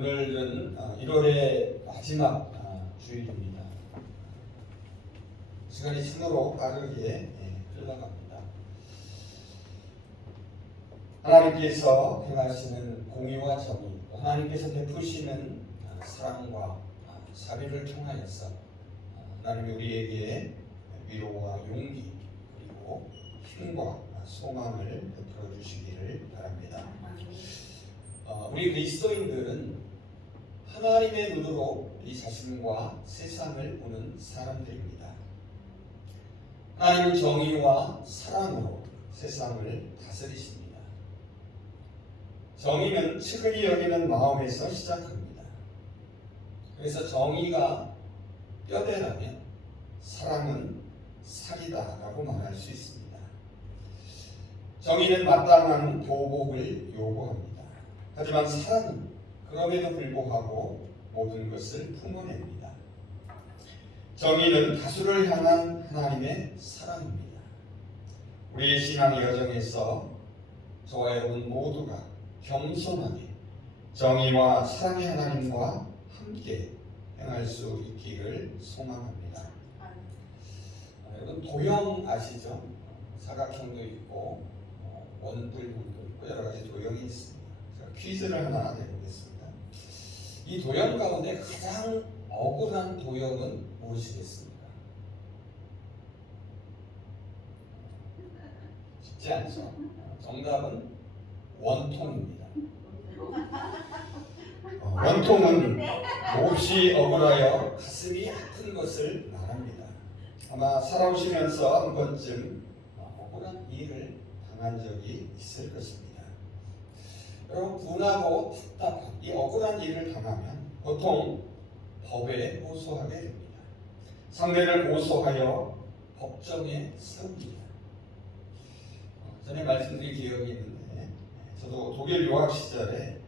오늘은 1월의 마지막 주일입니다. 시간이 참으로 빠르게 흘러갑니다. 하나님께서 행하시는 공의와 정의, 하나님께서 베푸시는 사랑과 자비를 통하여서 하나님이 우리에게 위로와 용기 그리고 힘과 소망을 베풀어 주시기를 바랍니다. 우리 그리스도인들은 하나님의 눈으로 이 자신과 세상을 보는 사람들입니다. 하나님은 정의와 사랑으로 세상을 다스리십니다. 정의는 측은히 여기는 마음에서 시작합니다. 그래서 정의가 뼈대라면 사랑은 살이다라고 말할 수 있습니다. 정의는 마땅한 보복을 요구합니다. 하지만 사랑은 그럼에도 불구하고 모든 것을 품어냅니다. 정의는 다수를 향한 하나님의 사랑입니다. 우리의 신앙의 여정에서 저와 여러분 모두가 겸손하게 정의와 사랑의 하나님과 함께 행할 수 있기를 소망합니다. 여러분 도형 아시죠? 사각형도 있고 원뿔형도 있고 여러 가지 도형이 있습니다. 제가 퀴즈를 하나 내보겠습니다. 이 도형 가운데 가장 억울한 도형은 무엇이겠습니까? 쉽지 않죠? 정답은 원통입니다. 원통은 몹시 억울하여 가슴이 아픈 것을 말합니다. 아마 살아오시면서 한 번쯤 억울한 일을 당한 적이 있을 것입니다. 여러분 분하고 답답한 이 억울한 일을 당하면 보통 법에 고소하게 됩니다. 상대를 고소하여 법정에 세웁니다. 전에 말씀드린 기억이 있는데 저도 독일 유학 시절에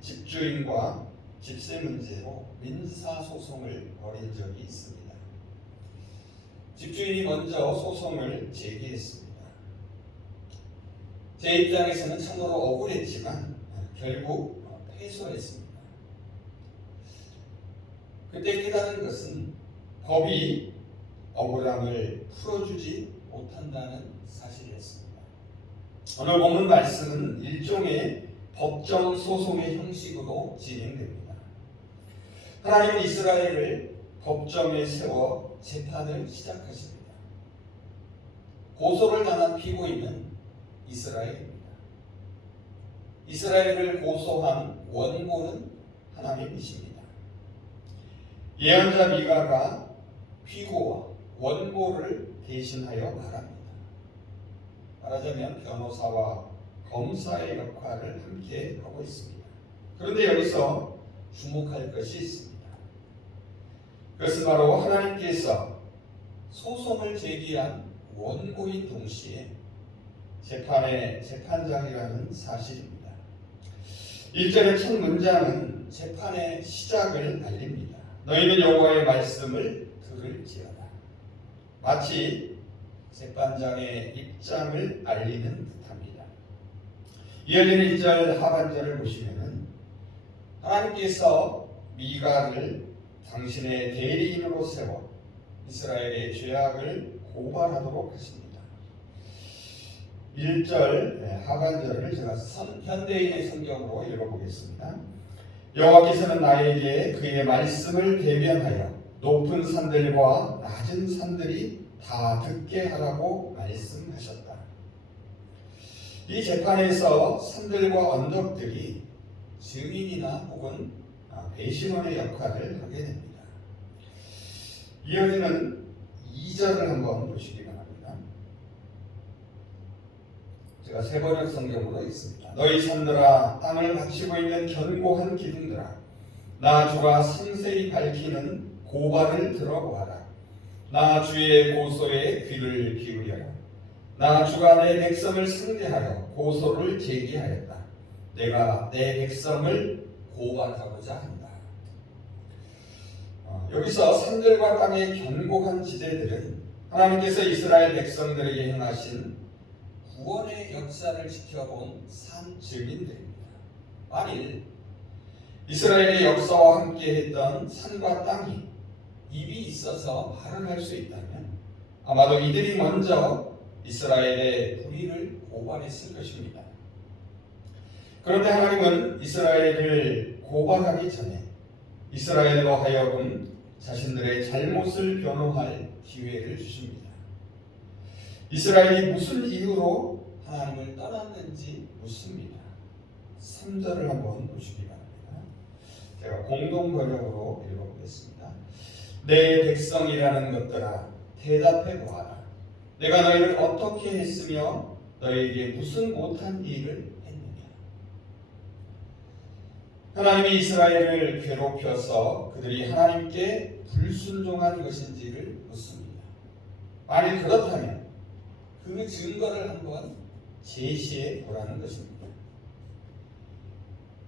집주인과 집세 문제로 민사소송을 벌인 적이 있습니다. 집주인이 먼저 소송을 제기했습니다. 제 입장에서는 참으로 억울했지만 결국 패소했습니다. 그때 깨달은 것은 법이 억울함을 풀어주지 못한다는 사실이었습니다. 오늘 본문 말씀은 일종의 법정 소송의 형식으로 진행됩니다. 하나님은 이스라엘을 법정에 세워 재판을 시작하십니다. 고소를 당한 피고인은 이스라엘입니다. 이스라엘을 고소한 원고는 하나님이십니다. 예언자 미가가 피고와 원고를 대신하여 말합니다. 말하자면 변호사와 검사의 역할을 함께 하고 있습니다. 그런데 여기서 주목할 것이 있습니다. 그것은 바로 하나님께서 소송을 제기한 원고인 동시에 재판의 재판장이라는 사실입니다. 1절의 첫 문장은 재판의 시작을 알립니다. 너희는 여호와의 말씀을 들을지어다. 마치 재판장의 입장을 알리는 듯합니다. 이어지는 2절 하반절을 보시면 하나님께서 미가를 당신의 대리인으로 세워 이스라엘의 죄악을 고발하도록 하십니다. 1절 하반절을 제가 현대인의 성경으로 읽어보겠습니다. 여호와께서는 나에게 그의 말씀을 대변하여 높은 산들과 낮은 산들이 다 듣게 하라고 말씀하셨다. 이 재판에서 산들과 언덕들이 증인이나 혹은 배심원의 역할을 하게 됩니다. 이어지는 2절을 한번 보시기 바랍니다. 제가 세번역 성경으로 읽습니다. 너희 산들아 땅을 받치고 있는 견고한 기둥들아 나 주가 상세히 밝히는 고발을 들어보아라. 나 주의 고소에 귀를 기울여라. 나 주가 내 백성을 상대하여 고소를 제기하였다. 내가 내 백성을 고발하고자 한다. 여기서 산들과 땅의 견고한 지대들은 하나님께서 이스라엘 백성들에게 행하신 구원의 역사를 지켜본 산 증인들입니다. 만일 이스라엘의 역사와 함께했던 산과 땅이 입이 있어서 말을 할 수 있다면 아마도 이들이 먼저 이스라엘의 불의를 고발했을 것입니다. 그런데 하나님은 이스라엘을 고발하기 전에 이스라엘로 하여금 자신들의 잘못을 변호할 기회를 주십니다. 이스라엘이 무슨 이유로 하나님을 떠났는지 묻습니다. 3절을 한번 보시기 바랍니다. 제가 공동 번역으로 읽어보겠습니다. 내 백성이라는 것들아 대답해 보아라. 내가 너희를 어떻게 했으며 너희에게 무슨 못한 일을 했느냐. 하나님이 이스라엘을 괴롭혀서 그들이 하나님께 불순종한 것인지를 묻습니다. 만일 그렇다면 그 증거를 한번 제시해 보라는 것입니다.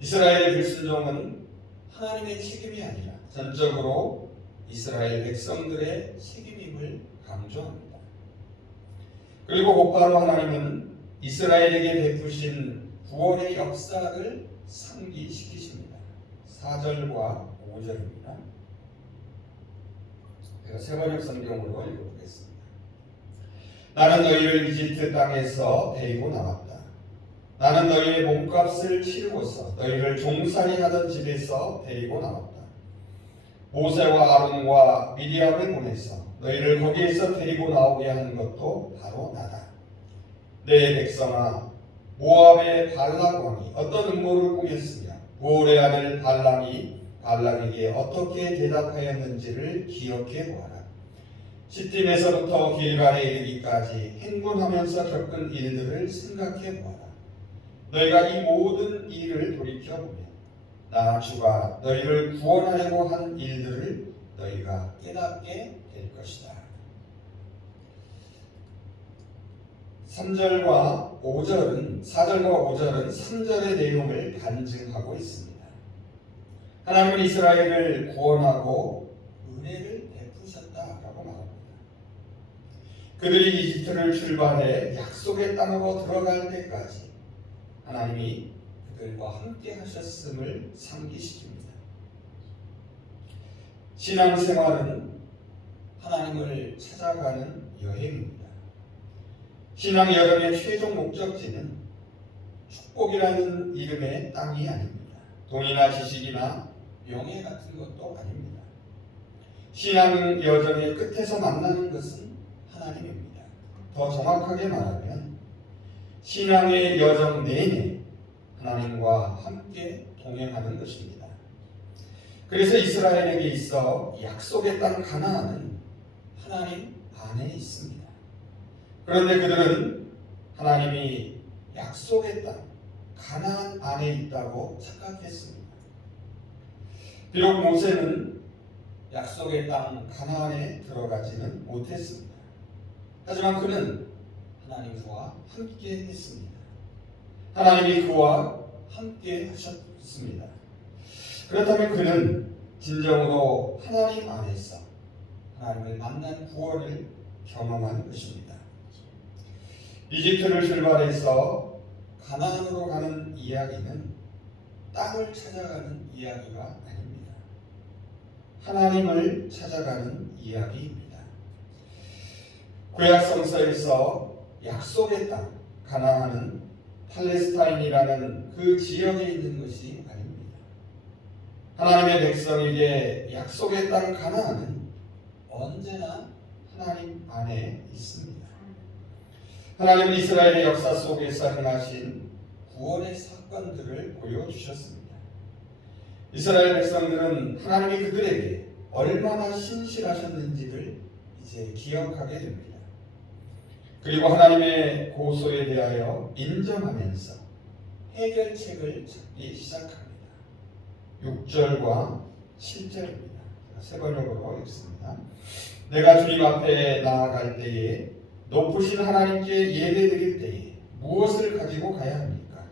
이스라엘의 불순종은 하나님의 책임이 아니라 전적으로 이스라엘 백성들의 책임임을 강조합니다. 그리고 곧바로 하나님은 이스라엘에게 베푸신 구원의 역사를 상기시키십니다. 4절과 5절입니다. 제가 세번역 성경으로 읽어보겠습니다. 나는 너희를 이집트 땅에서 데리고 나왔다. 나는 너희의 몸값을 치르고서 너희를 종살이 하던 집에서 데리고 나왔다. 모세와 아론과 미리암을 보내서 너희를 거기에서 데리고 나오게 한 것도 바로 나다. 내 백성아, 모압의 발락 왕이 어떤 음모를 꾸몄으며 보올의 아들 발람이 발락에게 어떻게 대답하였는지를 기억해 보아라. 시딤에서부터 길갈에 이르기까지 행군하면서 겪은 일들을 생각해 보아라. 너희가 이 모든 일을 돌이켜보면 나 주가 너희를 구원하려고 한 일들을 너희가 깨닫게 될 것이다. 4절과 5절은 3절의 내용을 반증하고 있습니다. 하나님은 이스라엘을 구원하고 은혜를 베푸셨다라고 말합니다. 그들이 이집트를 출발해 약속의 땅으로 들어갈 때까지 하나님이 그들과 함께 하셨음을 상기시킵니다. 신앙생활은 하나님을 찾아가는 여행입니다. 신앙 여정의 최종 목적지는 축복이라는 이름의 땅이 아닙니다. 돈이나 지식이나 명예 같은 것도 아닙니다. 신앙 여정의 끝에서 만나는 것은 하나님입니다. 더 정확하게 말하면 신앙의 여정 내내 하나님과 함께 동행하는 것입니다. 그래서 이스라엘에게 있어 약속의 땅 가나안은 하나님 안에 있습니다. 그런데 그들은 하나님이 약속의 땅 가나안 안에 있다고 착각했습니다. 비록 모세는 약속의 땅 가나안에 들어가지는 못했습니다. 하지만 그는 하나님과 함께 했습니다. 하나님이 그와 함께 하셨습니다. 그렇다면 그는 진정으로 하나님 안에서 하나님을 만난 구원을 경험한 것입니다. 이집트를 출발해서 가나안으로 가는 이야기는 땅을 찾아가는 이야기가 아닙니다. 하나님을 찾아가는 이야기입니다. 구약 성서에서 약속의 땅 가나안은 팔레스타인이라는 그 지역에 있는 것이 아닙니다. 하나님의 백성에게 약속의 땅 가나안은 언제나 하나님 안에 있습니다. 하나님은 이스라엘의 역사 속에서 행하신 구원의 사건들을 보여주셨습니다. 이스라엘 백성들은 하나님이 그들에게 얼마나 신실하셨는지를 이제 기억하게 됩니다. 그리고 하나님의 고소에 대하여 인정하면서 해결책을 찾기 시작합니다. 6절과 7절입니다. 세 번역으로 읽습니다. 내가 주님 앞에 나아갈 때에 높으신 하나님께 예배드릴 때에 무엇을 가지고 가야 합니까?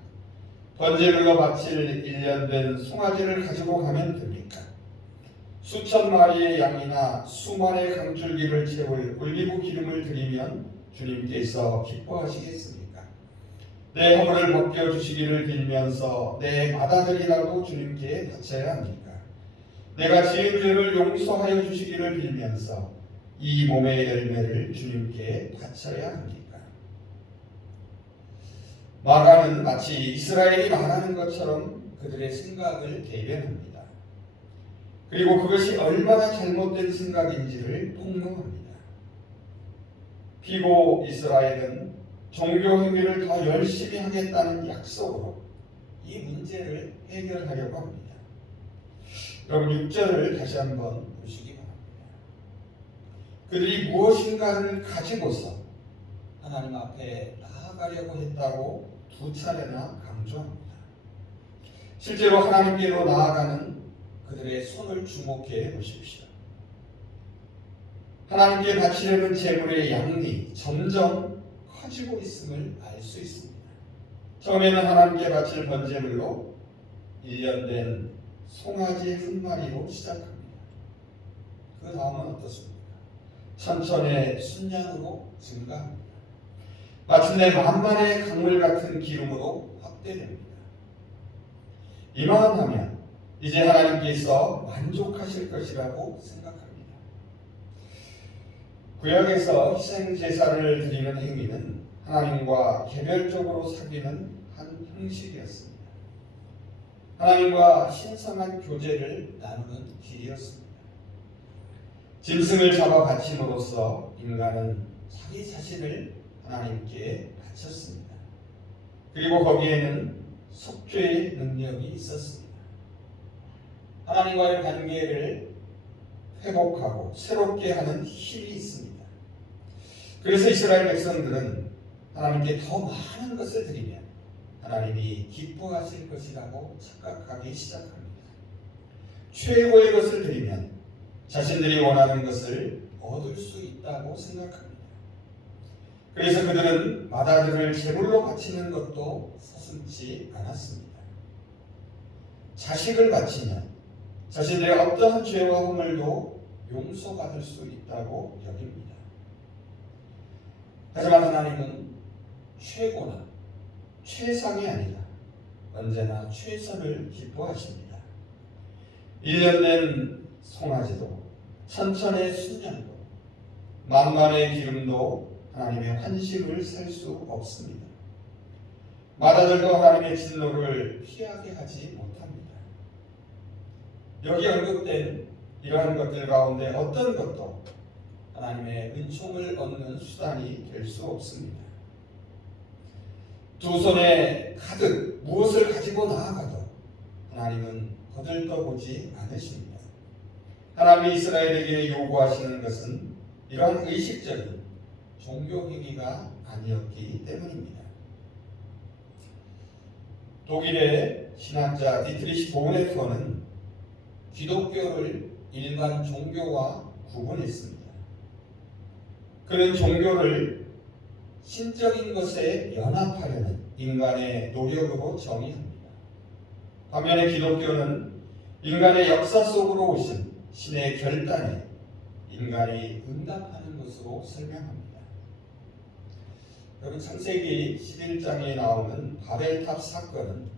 번제물로 바칠 1년 된 송아지를 가지고 가면 됩니까? 수천 마리의 양이나 수만의 강줄기를 채울 올리브 기름을 드리면 주님께서 기뻐하시겠습니까? 내 허물을 벗겨주시기를 빌면서 내 맏아들이라도 주님께 바쳐야 합니까? 내가 지은 죄를 용서하여 주시기를 빌면서 이 몸의 열매를 주님께 바쳐야 합니까? 마가는 마치 이스라엘이 말하는 것처럼 그들의 생각을 대변합니다. 그리고 그것이 얼마나 잘못된 생각인지를 폭로합니다. 피고 이스라엘은 종교 행위를 더 열심히 하겠다는 약속으로 이 문제를 해결하려고 합니다. 여러분 6절을 다시 한번 보시기 바랍니다. 그들이 무엇인가를 가지고서 하나님 앞에 나아가려고 했다고 두 차례나 강조합니다. 실제로 하나님께로 나아가는 그들의 손을 주목해 보십시오. 하나님께 바치려는 제물의 양이 점점 커지고 있음을 알 수 있습니다. 처음에는 하나님께 바칠 번제물로 1년 된 송아지 한 마리로 시작합니다. 그 다음은 어떻습니까? 천천의 순양으로 증가합니다. 마침내 만만의 강물 같은 기름으로 확대됩니다. 이만 하면 이제 하나님께서 만족하실 것이라고 생각합니다. 구약에서 희생제사를 드리는 행위는 하나님과 개별적으로 사귀는 한 형식이었습니다. 하나님과 신성한 교제를 나누는 길이었습니다. 짐승을 잡아 바침으로써 인간은 자기 자신을 하나님께 바쳤습니다. 그리고 거기에는 속죄의 능력이 있었습니다. 하나님과의 관계를 회복하고 새롭게 하는 힘이 있습니다. 그래서 이스라엘 백성들은 하나님께 더 많은 것을 드리면 하나님이 기뻐하실 것이라고 착각하기 시작합니다. 최고의 것을 드리면 자신들이 원하는 것을 얻을 수 있다고 생각합니다. 그래서 그들은 맏아들을 제물로 바치는 것도 서슴지 않았습니다. 자식을 바치면 자신들의 어떠한 죄와 허물도 용서받을 수 있다고 여깁니다. 하지만 하나님은 최고나 최상이 아니라 언제나 최선을 기뻐하십니다. 1년 된 송아지도 천천의 순양도 만만의 기름도 하나님의 환심을 살 수 없습니다. 맏아들도 하나님의 진노를 피하게 하지 못합니다. 여기 언급된 이러한 것들 가운데 어떤 것도 하나님의 은총을 얻는 수단이 될 수 없습니다. 두 손에 가득 무엇을 가지고 나아가도 하나님은 거들떠보지 않으십니다. 하나님이 이스라엘에게 요구하시는 것은 이러한 의식적인 종교 행위가 아니었기 때문입니다. 독일의 신학자 디트리시 보네퍼는 기독교를 일반 종교와 구분했습니다. 그는 종교를 신적인 것에 연합하려는 인간의 노력으로 정의합니다. 반면에 기독교는 인간의 역사 속으로 오신 신의 결단에 인간이 응답하는 것으로 설명합니다. 여러분 창세기 11장에 나오는 바벨탑 사건은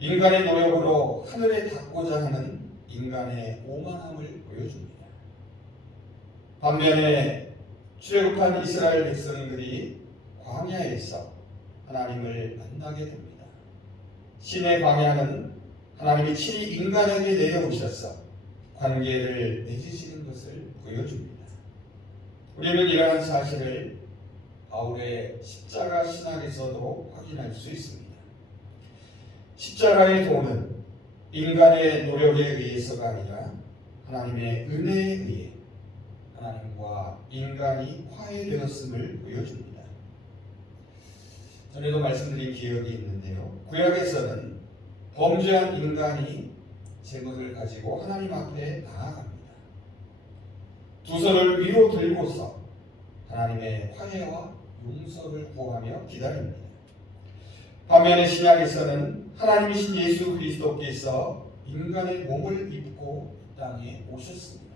인간의 노력으로 하늘에 닿고자 하는 인간의 오만함을 보여줍니다. 반면에 출애굽한 이스라엘 백성들이 광야에서 하나님을 만나게 됩니다. 신의 광야는 하나님이 친히 인간에게 내려오셔서 관계를 맺으시는 것을 보여줍니다. 우리는 이러한 사실을 바울의 십자가 신학에서도 확인할 수 있습니다. 십자가의 도는 인간의 노력에 의해서가 아니라 하나님의 은혜에 의해 하나님과 인간이 화해되었음을 보여줍니다. 전에도 말씀드린 기억이 있는데요. 구약에서는 범죄한 인간이 제물을 가지고 하나님 앞에 나아갑니다. 두 손을 위로 들고서 하나님의 화해와 용서를 구하며 기다립니다. 반면에 신약에서는 하나님이신 예수 그리스도께서 인간의 몸을 입고 이 땅에 오셨습니다.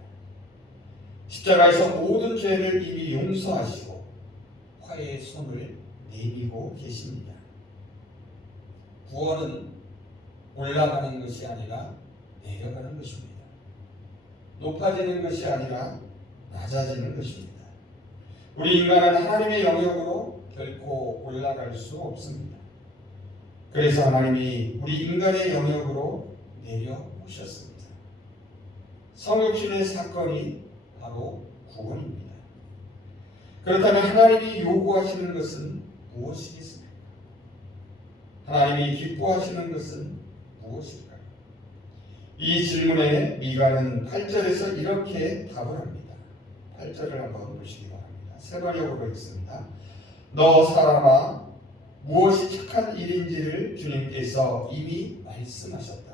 십자가에서 모든 죄를 이미 용서하시고 화해의 손을 내미고 계십니다. 구원은 올라가는 것이 아니라 내려가는 것입니다. 높아지는 것이 아니라 낮아지는 것입니다. 우리 인간은 하나님의 영역으로 결코 올라갈 수 없습니다. 그래서 하나님이 우리 인간의 영역으로 내려오셨습니다. 성육신의 사건이 바로 구원입니다. 그렇다면 하나님이 요구하시는 것은 무엇이겠습니까? 하나님이 기뻐하시는 것은 무엇일까요? 이 질문에 미가는 8절에서 이렇게 답을 합니다. 8절을 한번 보시기 바랍니다. 세 번역으로 읽습니다. 너 사람아, 무엇이 착한 일인지를 주님께서 이미 말씀하셨다.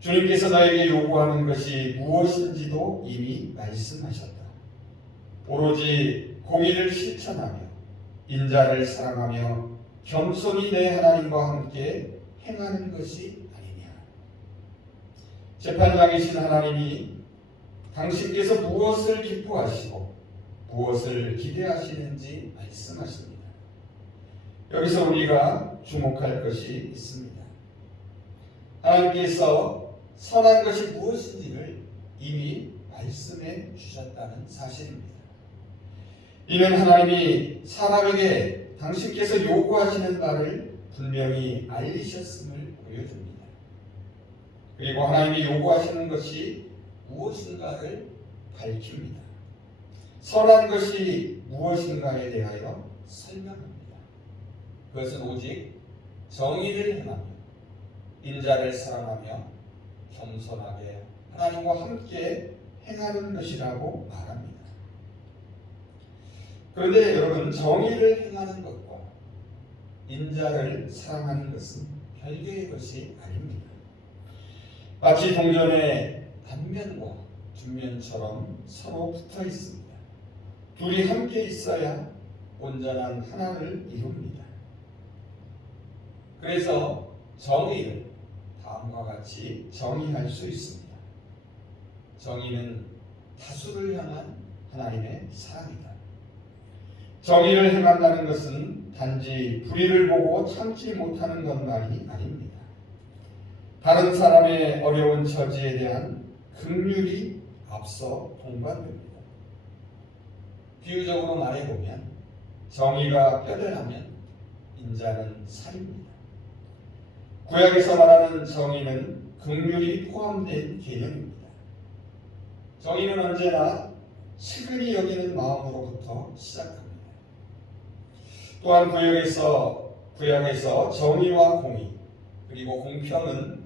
주님께서 너에게 요구하는 것이 무엇인지도 이미 말씀하셨다. 오로지 공의를 실천하며 인자를 사랑하며 겸손히 내 하나님과 함께 행하는 것이 아니냐. 재판장이신 하나님이 당신께서 무엇을 기뻐하시고 무엇을 기대하시는지 말씀하십니다. 여기서 우리가 주목할 것이 있습니다. 하나님께서 선한 것이 무엇인지를 이미 말씀해 주셨다는 사실입니다. 이는 하나님이 사람에게 당신께서 요구하시는 바를 분명히 알리셨음을 보여줍니다. 그리고 하나님이 요구하시는 것이 무엇인가를 밝힙니다. 선한 것이 무엇인가에 대하여 설명합니다. 그것은 오직 정의를 행하며 인자를 사랑하며 겸손하게 하나님과 함께 행하는 것이라고 말합니다. 그런데 여러분, 정의를 행하는 것과 인자를 사랑하는 것은 별개의 것이 아닙니다. 마치 동전의 단면과 뒷면처럼 서로 붙어 있습니다. 둘이 함께 있어야 온전한 하나를 이룹니다. 그래서 정의를 다음과 같이 정의할 수 있습니다. 정의는 다수를 향한 하나님의 사랑이다. 정의를 행한다는 것은 단지 불의를 보고 참지 못하는 것만이 아닙니다. 다른 사람의 어려운 처지에 대한 긍휼이 앞서 동반됩니다. 비유적으로 말해보면 정의가 뼈대라면 인자는 살입니다. 구약에서 말하는 정의는 긍휼이 포함된 개념입니다. 정의는 언제나 측은히 여기는 마음으로부터 시작합니다. 또한 구약에서 정의와 공의 그리고 공평은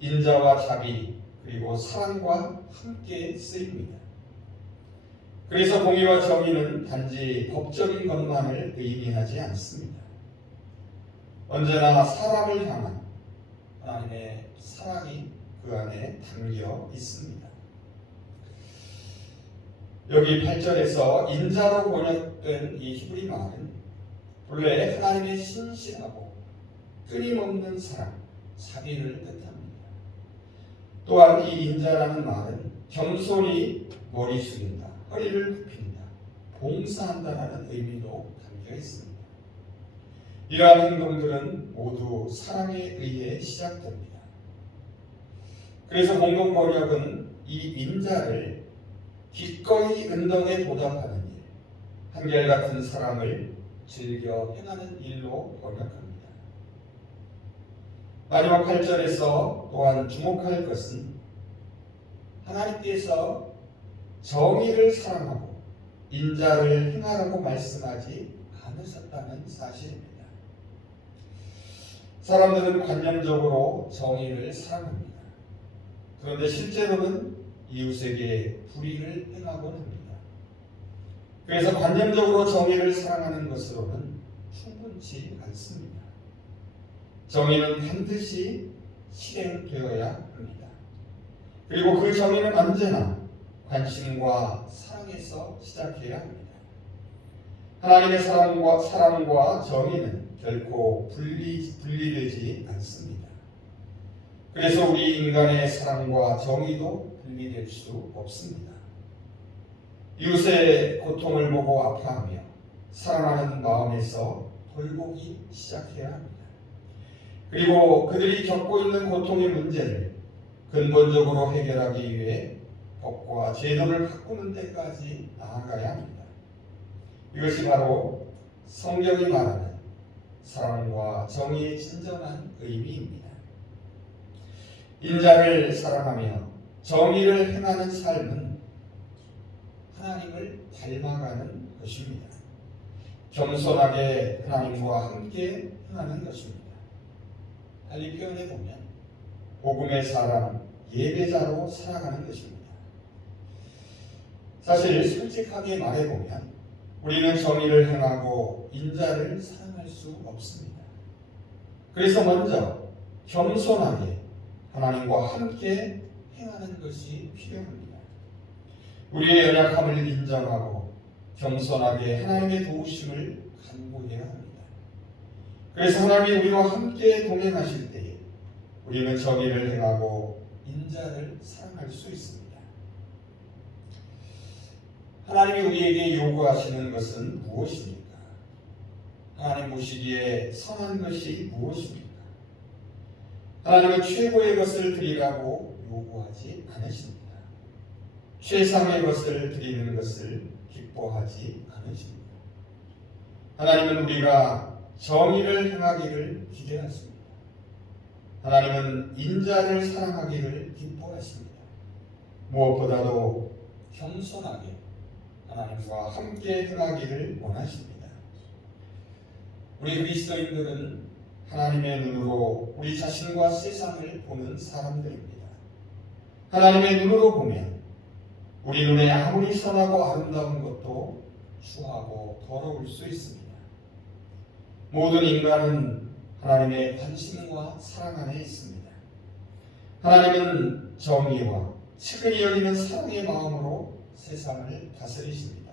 인자와 자비 그리고 사랑과 함께 쓰입니다. 그래서 공의와 정의는 단지 법적인 것만을 의미하지 않습니다. 언제나 사람을 향한 하나님의 사랑이 그 안에 담겨 있습니다. 여기 8절에서 인자로 번역된 이 히브리 말은 본래 하나님의 신실하고 끊임없는 사랑, 자비를 뜻합니다. 또한 이 인자라는 말은 겸손히 머리 숙인다, 허리를 굽힌다, 봉사한다라는 의미도 담겨 있습니다. 이러한 행동들은 모두 사랑에 의해 시작됩니다. 그래서 공동 번역은 이 인자를 기꺼이 은덕에 보답하는 일, 한결같은 사랑을 즐겨 행하는 일로 번역합니다. 마지막 8절에서 또한 주목할 것은 하나님께서 정의를 사랑하고 인자를 행하라고 말씀하지 않으셨다는 사실입니다. 사람들은 관념적으로 정의를 사랑합니다. 그런데 실제로는 이웃에게 불의를 행하곤 합니다. 그래서 관념적으로 정의를 사랑하는 것으로는 충분치 않습니다. 정의는 반드시 실행되어야 합니다. 그리고 그 정의는 언제나 관심과 사랑에서 시작해야 합니다. 하나님의 사랑과 정의는 결코 분리되지 않습니다. 그래서 우리 인간의 사랑과 정의도 분리될 수 없습니다. 이웃의 고통을 보고 아파하며 사랑하는 마음에서 돌보기 시작해야 합니다. 그리고 그들이 겪고 있는 고통의 문제를 근본적으로 해결하기 위해 법과 제도를 바꾸는 데까지 나아가야 합니다. 이것이 바로 성경이 말하는 사랑과 정의의 진정한 의미입니다. 인자를 사랑하며 정의를 행하는 삶은 하나님을 닮아가는 것입니다. 겸손하게 하나님과 함께 행하는 것입니다. 달리 표현해 보면 복음의 사람, 예배자로 살아가는 것입니다. 사실 솔직하게 말해보면 우리는 정의를 행하고 인자를 사랑할 수 없습니다. 그래서 먼저 겸손하게 하나님과 함께 행하는 것이 필요합니다. 우리의 연약함을 인정하고 겸손하게 하나님의 도우심을 간구해야 합니다. 그래서 하나님이 우리와 함께 동행하실 때에 우리는 정의를 행하고 인자를 사랑할 수 있습니다. 하나님이 우리에게 요구하시는 것은 무엇입니까? 하나님 보시기에 선한 것이 무엇입니까? 하나님은 최고의 것을 드리라고 요구하지 않으십니다. 최상의 것을 드리는 것을 기뻐하지 않으십니다. 하나님은 우리가 정의를 행하기를 기대하십니다. 하나님은 인자를 사랑하기를 기뻐하십니다. 무엇보다도 겸손하게 하나님과 함께 행하기를 원하십니다. 우리 그리스도인들은 하나님의 눈으로 우리 자신과 세상을 보는 사람들입니다. 하나님의 눈으로 보면 우리 눈에 아무리 선하고 아름다운 것도 추하고 더러울 수 있습니다. 모든 인간은 하나님의 관심과 사랑 안에 있습니다. 하나님은 정의와 측은히 여기는 사랑의 마음으로 세상을 다스리십니다.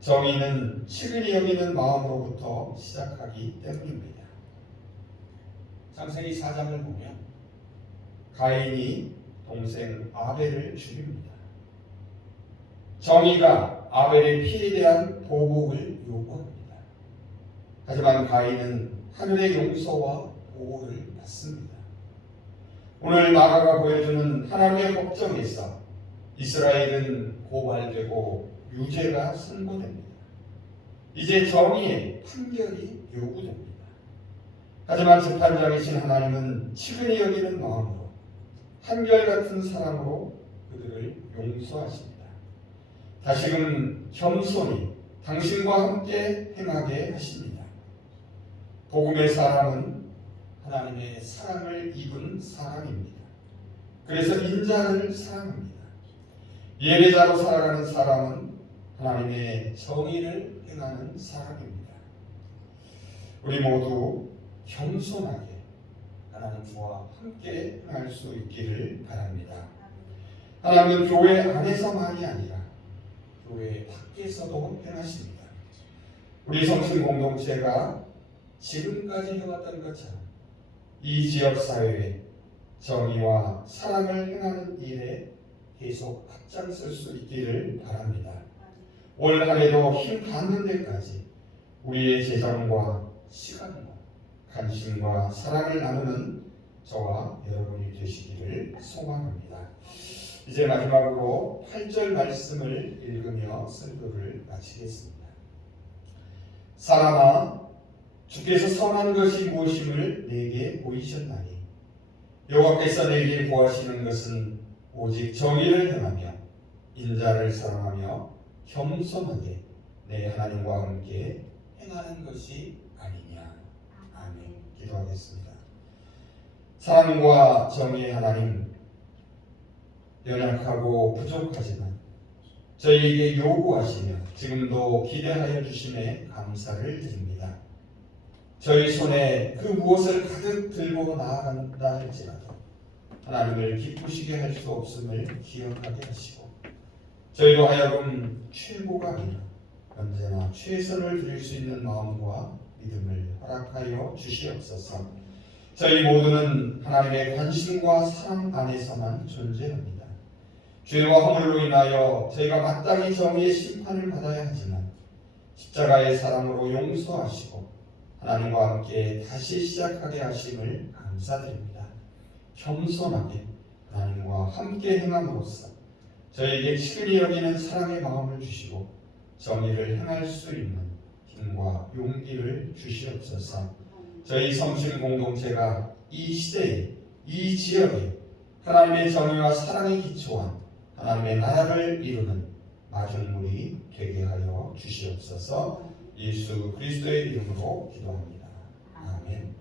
정의는 측은히 여기는 마음으로부터 시작하기 때문입니다. 창세기 4장을 보면 가인이 동생 아벨을 죽입니다. 정의가 아벨의 피에 대한 보복을 요구합니다. 하지만 가인은 하늘의 용서와 보호를 받습니다. 오늘 마가가 보여주는 하나님의 법정에서 이스라엘은 고발되고 유죄가 선고됩니다. 이제 정의의 판결이 요구됩니다. 하지만 재판장이신 하나님은 측은히 여기는 마음으로 한결같은 사랑으로 그들을 용서하십니다. 다시금 겸손히 당신과 함께 행하게 하십니다. 복음의 사람은 하나님의 사랑을 입은 사람입니다. 그래서 인자를 사랑합니다. 예배자로 살아가는 사람은 하나님의 정의를 행하는 사람입니다. 우리 모두 겸손하게 하나님과 함께 행할 수 있기를 바랍니다. 하나님은 교회 안에서만이 아니라 교회 밖에서도 행하십니다. 우리 성신 공동체가 지금까지 해왔던 것처럼 이 지역 사회에 정의와 사랑을 행하는 일에 계속 앞장설 수 있기를 바랍니다. 올 한해도 힘 닿는 데까지 우리의 재정과 시간과 관심과 사랑을 나누는 저와 여러분이 되시기를 소망합니다. 이제 마지막으로 8절 말씀을 읽으며 설교를 마치겠습니다. 사람아, 주께서 선한 것이 무엇임을 내게 보이셨나니 여호와께서 내게 구하시는 것은 오직 정의를 행하며 인자를 사랑하며 겸손하게 내 하나님과 함께 행하는 것이 아니냐. 아멘. 기도하겠습니다. 사랑과 정의의 하나님, 연약하고 부족하지만 저희에게 요구하시며 지금도 기대하여 주심에 감사를 드립니다. 저희 손에 그 무엇을 가득 들고 나아간다 할지라도 하나님을 기쁘시게 할 수 없음을 기억하게 하시고 저희로 하여금 최고가 아니라 언제나 최선을 드릴 수 있는 마음과 믿음을 허락하여 주시옵소서. 저희 모두는 하나님의 관심과 사랑 안에서만 존재합니다. 죄와 허물로 인하여 저희가 마땅히 정의의 심판을 받아야 하지만 십자가의 사랑으로 용서하시고 하나님과 함께 다시 시작하게 하심을 감사드립니다. 겸손하게 하나님과 함께 행함으로써 저에게 친히 여기는 사랑의 마음을 주시고 정의를 행할 수 있는 힘과 용기를 주시옵소서. 저희 성신 공동체가 이 시대에 이 지역에 하나님의 정의와 사랑에 기초한 하나님의 나라를 이루는 마중물이 되게 하여 주시옵소서. 예수 그리스도의 이름으로 기도합니다. 아멘.